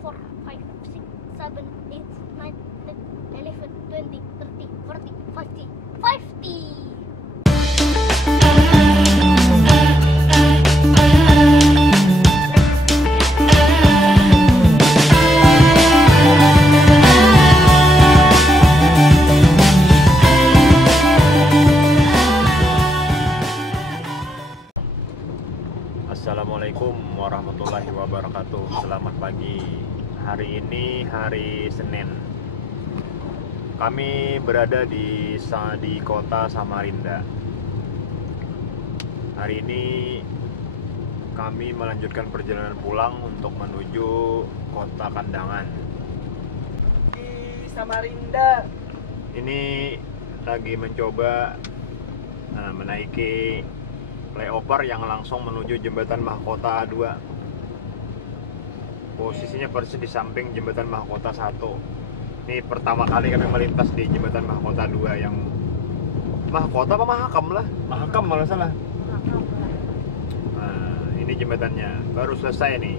4, 5, 6, 7, 8, 9, 10, 11, 20, 30, 40, 50, 50. Assalamualaikum warahmatullahi wabarakatuh. Selamat pagi. Hari ini hari Senin. Kami berada di kota Samarinda. Hari ini kami melanjutkan perjalanan pulang untuk menuju kota Kandangan. Di Samarinda. Ini lagi mencoba menaiki flyover yang langsung menuju jembatan Mahkota 2. Posisinya persis di samping jembatan Mahkota 1. Ini pertama kali kami melintas di jembatan Mahkota 2 yang Mahkota apa Mahakam lah? Mahakam malah salah. Nah, ini jembatannya baru selesai nih.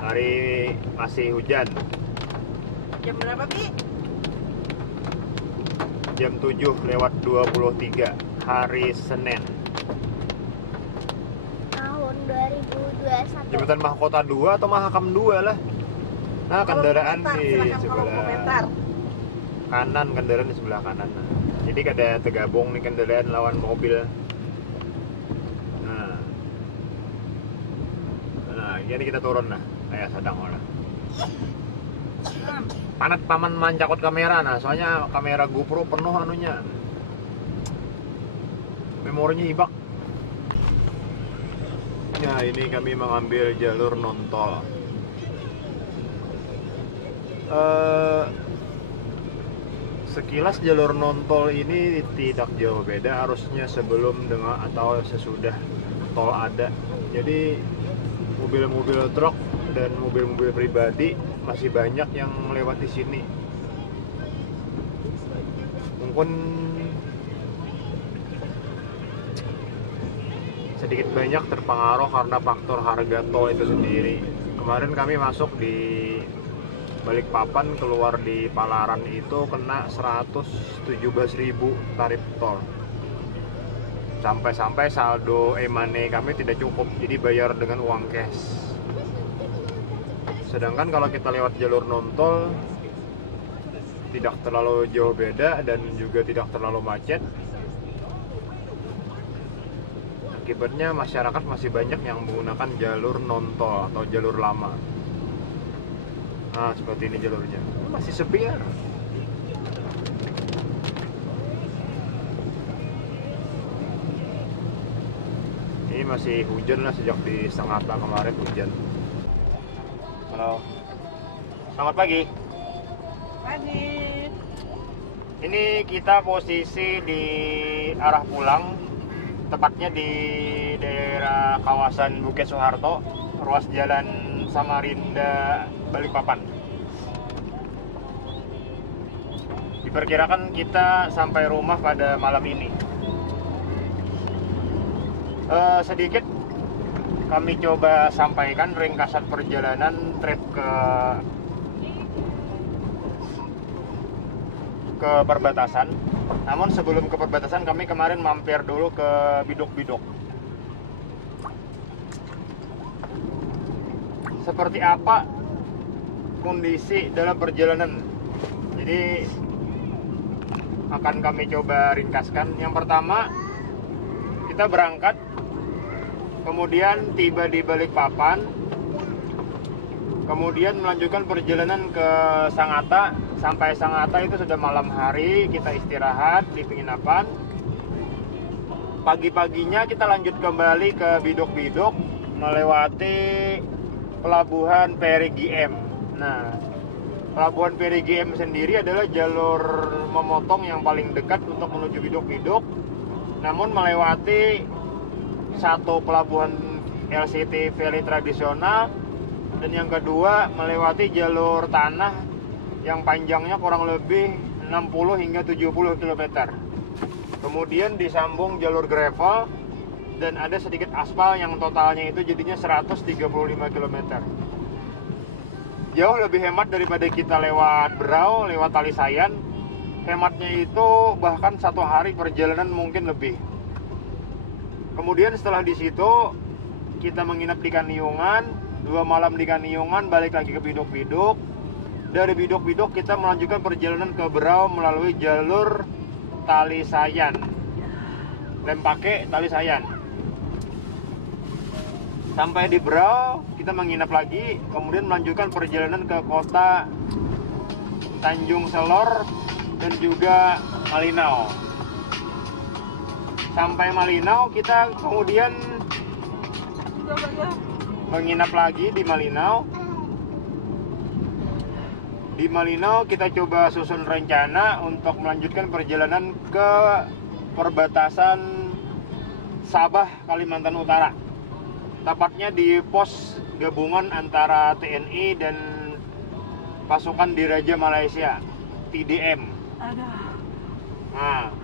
Hari masih hujan. Jam berapa, Pi? Jam 7:23 hari Senin. Tahun 2021. Jembatan Mahkota 2 atau Mahakam 2 lah. Nah, kendaraan di sebelah kanan, kendaraan di sebelah kanan. Nah, jadi ada tergabung nih kendaraan lawan mobil. Nah, ini kita turun nah. Kayak sedang orang. Panat paman mancakot kamera nah, soalnya kamera GoPro penuh anunya. Memorinya hibak. Ya, ini kami mengambil jalur non-tol. Sekilas jalur non-tol ini tidak jauh beda harusnya sebelum dengan atau sesudah tol ada. Jadi mobil-mobil truk dan mobil-mobil pribadi masih banyak yang melewati sini. Mungkin sedikit banyak terpengaruh karena faktor harga tol itu sendiri. Kemarin kami masuk di Balikpapan, keluar di Palaran itu kena 117.000 tarif tol. Sampai-sampai saldo e-money kami tidak cukup, jadi bayar dengan uang cash. Sedangkan kalau kita lewat jalur non-tol tidak terlalu jauh beda dan juga tidak terlalu macet. Akibatnya masyarakat masih banyak yang menggunakan jalur non-tol atau jalur lama. Nah, seperti ini jalurnya. Masih sepi ya. Ini masih hujan lah, sejak di Sangatta kemarin hujan. Halo. Selamat pagi. Pagi. Ini kita posisi di arah pulang, tepatnya di daerah kawasan Bukit Soeharto, ruas jalan Samarinda Balikpapan. Diperkirakan kita sampai rumah pada malam ini. Sedikit kami coba sampaikan ringkasan perjalanan trip ke perbatasan. Namun sebelum ke perbatasan kami kemarin mampir dulu ke Biduk-Biduk. Seperti apa kondisi dalam perjalanan? Jadi akan kami coba ringkaskan. Yang pertama, kita berangkat, kemudian tiba di Balikpapan, kemudian melanjutkan perjalanan ke Sangatta. Sampai Sangatta itu sudah malam hari, kita istirahat di penginapan. Pagi-paginya kita lanjut kembali ke Biduk-Biduk, melewati Pelabuhan Perigi M. Nah, Pelabuhan Perigi M sendiri adalah jalur memotong yang paling dekat untuk menuju Biduk-Biduk, namun melewati satu pelabuhan LCT Ferry tradisional, dan yang kedua melewati jalur tanah yang panjangnya kurang lebih 60 hingga 70 km. Kemudian disambung jalur gravel dan ada sedikit aspal yang totalnya itu jadinya 135 km. Jauh lebih hemat daripada kita lewat Berau, lewat Talisayan. Hematnya itu bahkan 1 hari perjalanan mungkin lebih. Kemudian setelah di situ kita menginap di Kaniungan, 2 malam di Kaniungan, balik lagi ke Biduk-Biduk. Dari Biduk-Biduk kita melanjutkan perjalanan ke Berau melalui jalur Talisayan, Lempake, Talisayan. Sampai di Berau kita menginap lagi, kemudian melanjutkan perjalanan ke kota Tanjung Selor dan juga Malinau. Sampai Malinau kita kemudian menginap lagi di Malinau. Di Malinau kita coba susun rencana untuk melanjutkan perjalanan ke perbatasan Sabah, Kalimantan Utara. Tepatnya di pos gabungan antara TNI dan pasukan Diraja Malaysia, TDM. Nah,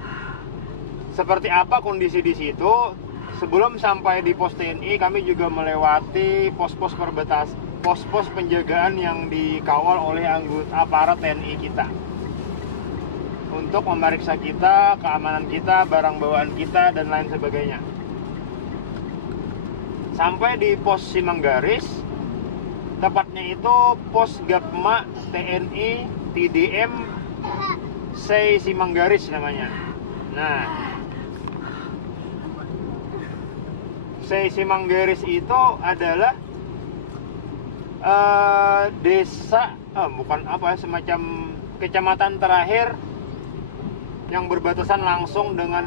seperti apa kondisi di situ? Sebelum sampai di pos TNI, kami juga melewati pos-pos pos-pos penjagaan yang dikawal oleh anggota aparat TNI kita untuk memeriksa kita, keamanan kita, barang bawaan kita, dan lain sebagainya. Sampai di pos Simanggaris, tepatnya itu pos Gapma TNI TDM Sei Simanggaris namanya. Nah, Sei Simanggaris itu adalah desa, bukan apa, semacam kecamatan terakhir yang berbatasan langsung dengan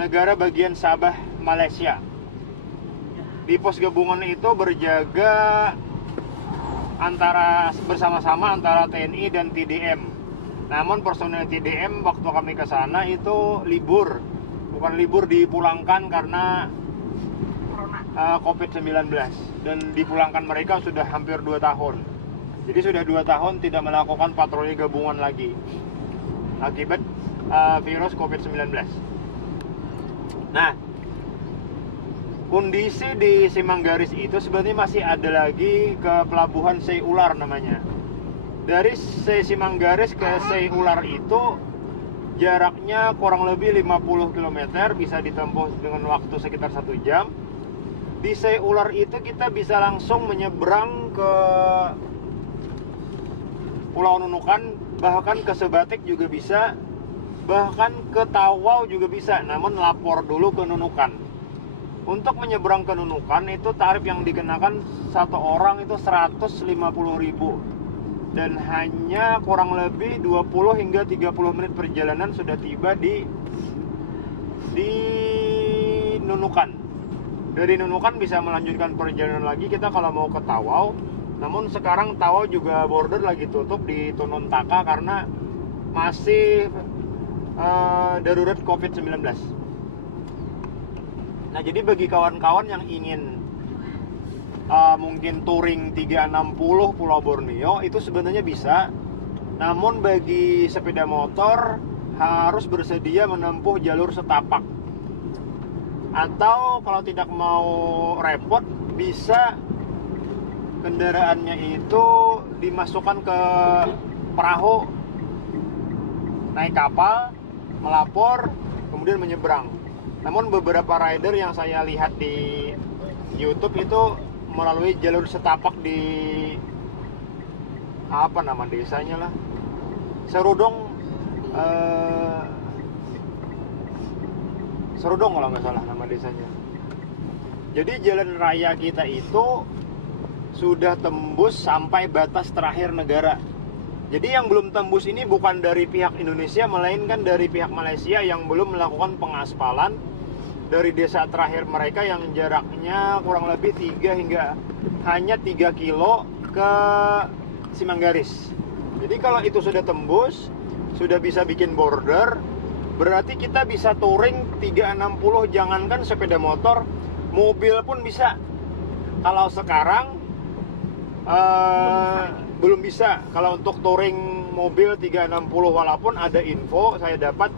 negara bagian Sabah, Malaysia. Di pos gabungan itu berjaga bersama-sama antara TNI dan TDM. Namun personel TDM waktu kami ke sana itu libur, bukan libur, dipulangkan karena COVID-19, dan dipulangkan mereka sudah hampir 2 tahun. Jadi sudah 2 tahun tidak melakukan patroli gabungan lagi akibat virus COVID-19. Nah, kondisi di Simanggaris itu sebenarnya masih ada lagi ke pelabuhan Sei Ular namanya. Dari Sei Simanggaris ke Sei Ular itu jaraknya kurang lebih 50 km, bisa ditempuh dengan waktu sekitar 1 jam. Di Sei Ular itu kita bisa langsung menyeberang ke Pulau Nunukan, bahkan ke Sebatik juga bisa, bahkan ke Tawau juga bisa, namun lapor dulu ke Nunukan. Untuk menyeberang ke Nunukan itu tarif yang dikenakan satu orang itu 150.000, dan hanya kurang lebih 20 hingga 30 menit perjalanan sudah tiba di Nunukan. Dari Nunukan bisa melanjutkan perjalanan lagi kita kalau mau ke Tawau. Namun sekarang Tawau juga border lagi tutup di Tonontaka karena masih darurat COVID-19. Nah, jadi bagi kawan-kawan yang ingin mungkin touring 360 Pulau Borneo itu sebenarnya bisa. Namun bagi sepeda motor harus bersedia menempuh jalur setapak. Atau kalau tidak mau repot, bisa kendaraannya itu dimasukkan ke perahu, naik kapal, melapor, kemudian menyeberang. Namun beberapa rider yang saya lihat di YouTube itu melalui jalur setapak di apa nama desanya lah, Serudong kalau nggak salah nama desanya. Jadi jalan raya kita itu sudah tembus sampai batas terakhir negara. Jadi yang belum tembus ini bukan dari pihak Indonesia, melainkan dari pihak Malaysia yang belum melakukan pengaspalan dari desa terakhir mereka yang jaraknya kurang lebih 3 kilo ke Simanggaris. Jadi kalau itu sudah tembus, sudah bisa bikin border, berarti kita bisa touring 360, jangankan sepeda motor, mobil pun bisa. Kalau sekarang belum bisa. Kalau untuk touring mobil 360, walaupun ada info saya dapat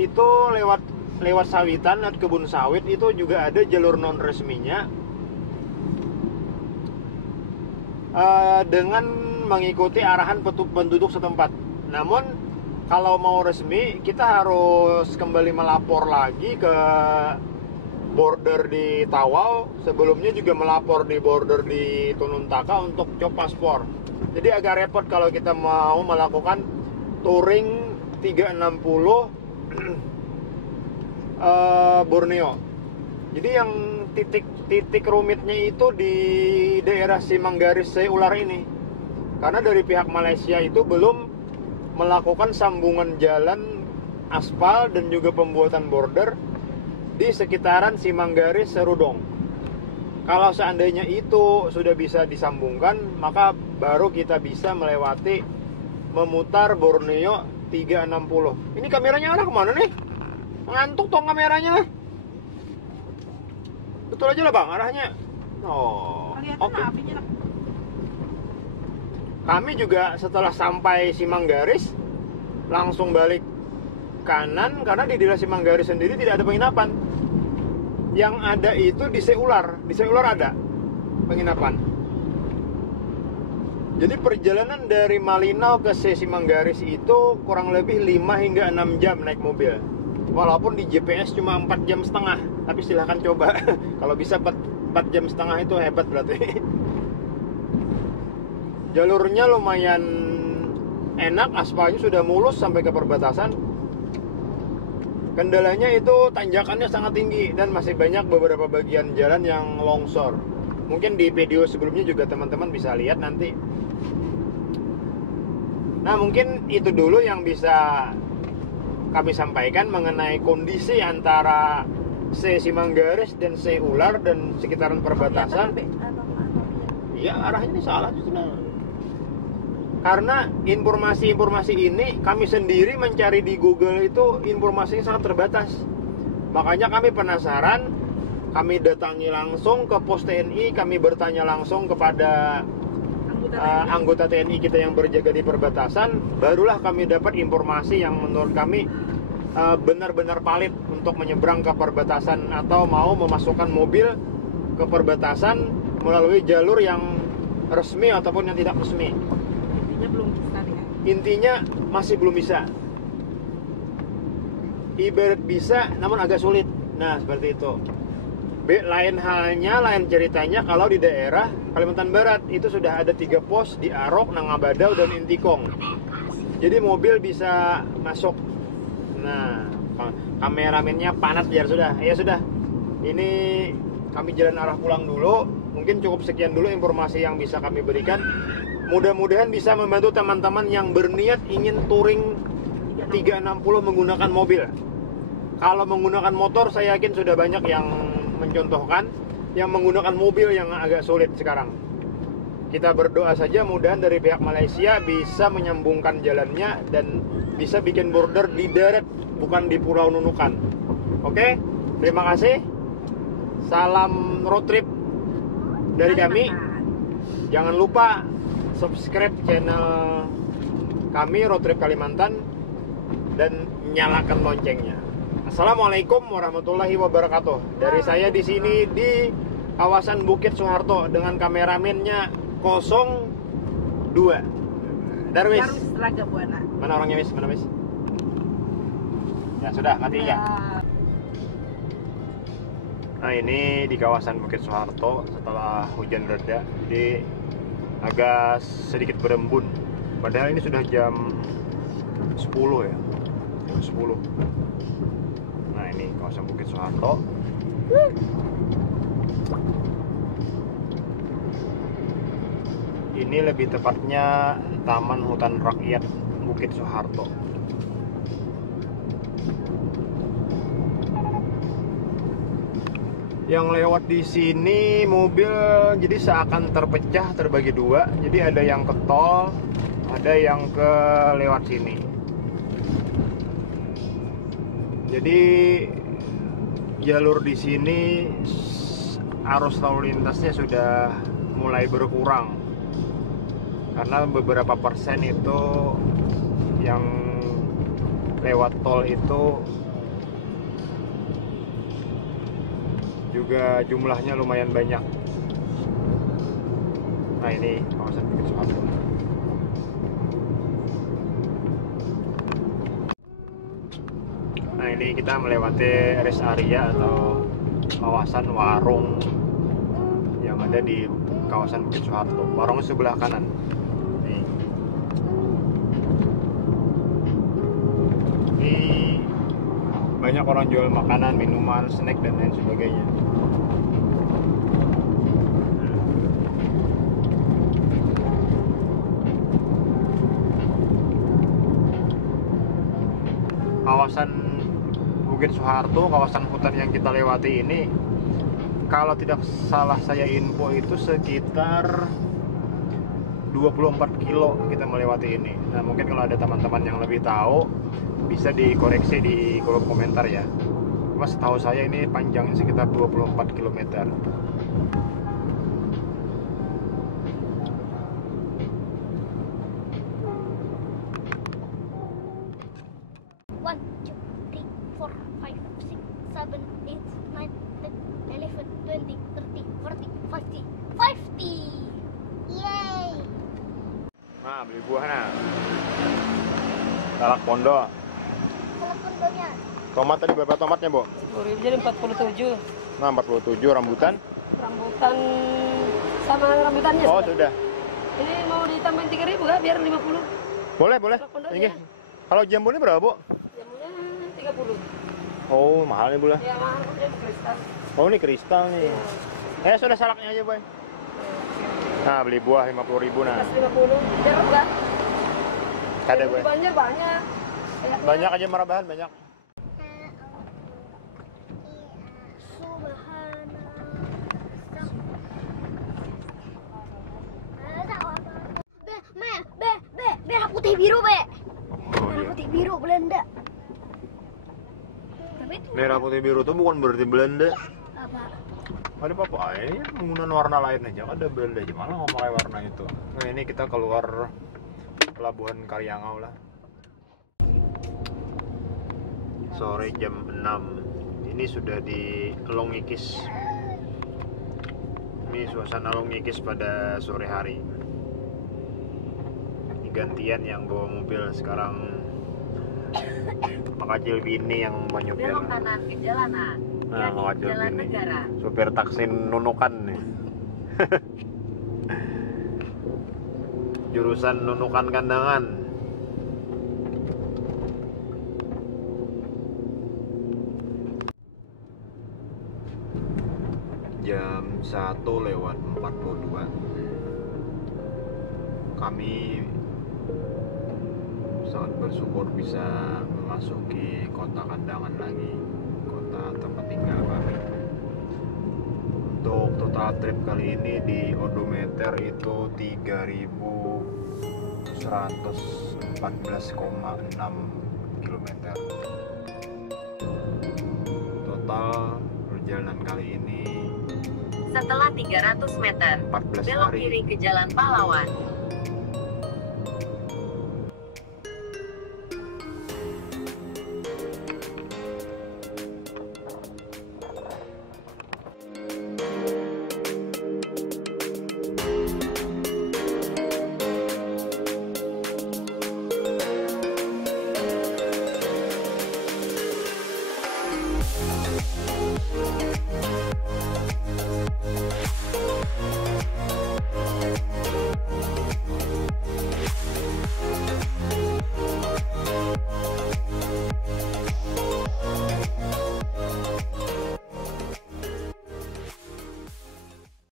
itu lewat lewat sawitan, lewat kebun sawit itu juga ada jalur non resminya dengan mengikuti arahan penduduk setempat. Namun kalau mau resmi kita harus kembali melapor lagi ke border di Tawau. Sebelumnya juga melapor di border di Tununtaka untuk cop paspor. Jadi agak repot kalau kita mau melakukan touring 360 Borneo. Jadi yang titik rumitnya itu di daerah Simanggaris Seular ini. Karena dari pihak Malaysia itu belum melakukan sambungan jalan aspal dan juga pembuatan border di sekitaran Simanggaris Serudong. Kalau seandainya itu sudah bisa disambungkan, maka baru kita bisa melewati memutar Borneo 360. Ini kameranya arah kemana nih? Ngantuk toh kameranya. Betul aja lah bang arahnya. Oh, oke. Kami juga setelah sampai Simanggaris langsung balik kanan karena di daerah Simanggaris sendiri tidak ada penginapan. Yang ada itu di Seular. Di Seular ada penginapan. Jadi perjalanan dari Malinau ke Simanggaris itu kurang lebih 5 hingga 6 jam naik mobil. Walaupun di GPS cuma 4 jam setengah. Tapi silahkan coba. Kalau bisa 4 jam setengah itu hebat berarti. Jalurnya lumayan enak, aspalnya sudah mulus sampai ke perbatasan. Kendalanya itu tanjakannya sangat tinggi dan masih banyak beberapa bagian jalan yang longsor. Mungkin di video sebelumnya juga teman-teman bisa lihat nanti. Nah mungkin itu dulu yang bisa kami sampaikan mengenai kondisi antara Simanggaris dan Seular dan sekitaran perbatasan. Iya arahnya ini salah justru. Karena informasi-informasi ini kami sendiri mencari di Google itu informasinya sangat terbatas. Makanya kami penasaran, kami datangi langsung ke pos TNI, kami bertanya langsung kepada anggota TNI kita yang berjaga di perbatasan, barulah kami dapat informasi yang menurut kami benar-benar valid untuk menyeberang ke perbatasan atau mau memasukkan mobil ke perbatasan melalui jalur yang resmi ataupun yang tidak resmi. Belum bisa ya. Intinya masih belum bisa. Ibarat bisa namun agak sulit. Nah seperti itu. Lain halnya, lain ceritanya kalau di daerah Kalimantan Barat itu sudah ada 3 pos di Arok, Nangabadau dan Intikong. Jadi mobil bisa masuk. Nah kameramennya panas biar sudah. Ya sudah. Ini kami jalan arah pulang dulu. Mungkin cukup sekian dulu informasi yang bisa kami berikan. Mudah-mudahan bisa membantu teman-teman yang berniat ingin touring 360 menggunakan mobil. Kalau menggunakan motor saya yakin sudah banyak yang mencontohkan. Yang menggunakan mobil yang agak sulit sekarang. Kita berdoa saja mudahan dari pihak Malaysia bisa menyambungkan jalannya dan bisa bikin border di darat bukan di Pulau Nunukan. Oke, terima kasih. Salam road trip dari kami. Jangan lupa subscribe channel kami Road Trip Kalimantan dan nyalakan loncengnya. Assalamualaikum warahmatullahi wabarakatuh. Dari saya di sini di kawasan Bukit Soeharto dengan kameramennya 02. Darwis. Raga Buana. Mana orangnya wis? Mana wis? Ya sudah mati ya. Nah ini di kawasan Bukit Soeharto setelah hujan reda, jadi agak sedikit berembun. Padahal ini sudah jam 10 ya. Jam 10. Nah ini kawasan Bukit Soeharto. Ini lebih tepatnya Taman Hutan Rakyat Bukit Soeharto. Yang lewat di sini mobil jadi seakan terpecah, terbagi dua. Jadi ada yang ke tol, ada yang ke lewat sini. Jadi jalur di sini arus lalu lintasnya sudah mulai berkurang. Karena beberapa persen itu yang lewat tol itu juga jumlahnya lumayan banyak. Nah, ini kawasan Bukit Soeharto. Nah, ini kita melewati rest area atau kawasan warung yang ada di kawasan Bukit Soeharto. Warung sebelah kanan. Nih. Ini banyak orang jual makanan, minuman, snack dan lain sebagainya. Kawasan Bukit Soeharto, kawasan hutan yang kita lewati ini, kalau tidak salah saya info itu sekitar 24 kilo kita melewati ini. Nah, mungkin kalau ada teman-teman yang lebih tahu bisa dikoreksi di kolom komentar ya. Cuma setahu saya ini panjangnya sekitar 24 km. One, two, three, four, five, six, seven, eight, nine, 10, 11, 20, 30, 40, 50, 50. Yay! Nah, beli buah nah. Salak Pondo. Kalau kondonya Tomat tadi berapa tomatnya, Bu? 10.000 jadi 47. Nah, 47. Rambutan? Rambutan sama rambutannya. Oh, sudah. Ini mau ditambahin 3.000 nggak? Biar 50. Boleh, boleh. Salak Pondonya. Ini. Kalau jambu ini berapa, Bu? Jamunya 30. Oh, mahal nih, Bu lah. Ya mahal dia kristal. Oh, ini kristal nih. Sudah salaknya aja, Boy. Nah, beli buah 50.000 nah. Pas 50. Biar enggak. Ada, Boy. Banyak banyak. Banyak aja marabahan, banyak. merah putih biru, Be. Oh, Merah iya. putih biru Belanda. Tapi itu Merah putih biru itu bukan berarti Belanda. apa? Ada apa aja menggunakan warna lain aja, ada Belanda aja malah nggak pakai warna itu. Nah, ini kita keluar pelabuhan Karyangau lah. Sore jam 6. Ini sudah di Longikis. Ini suasana Longikis pada sore hari. Ini gantian yang bawa mobil sekarang. Makacil Bini yang menyupir. Belok kanan ke jalanan. Nah, Makacil Jalan Bini. Negara. Supir taksi Nunukan nih. Jurusan Nunukan Kandangan. Jam 1:42. Kami sangat bersyukur bisa memasuki kota Kandangan lagi, kota tempat tinggal kami. Untuk total trip kali ini di odometer itu 3.114,6 km. Total perjalanan kali ini Setelah 300 meter, 14 belok hari. kiri ke Jalan Pahlawan.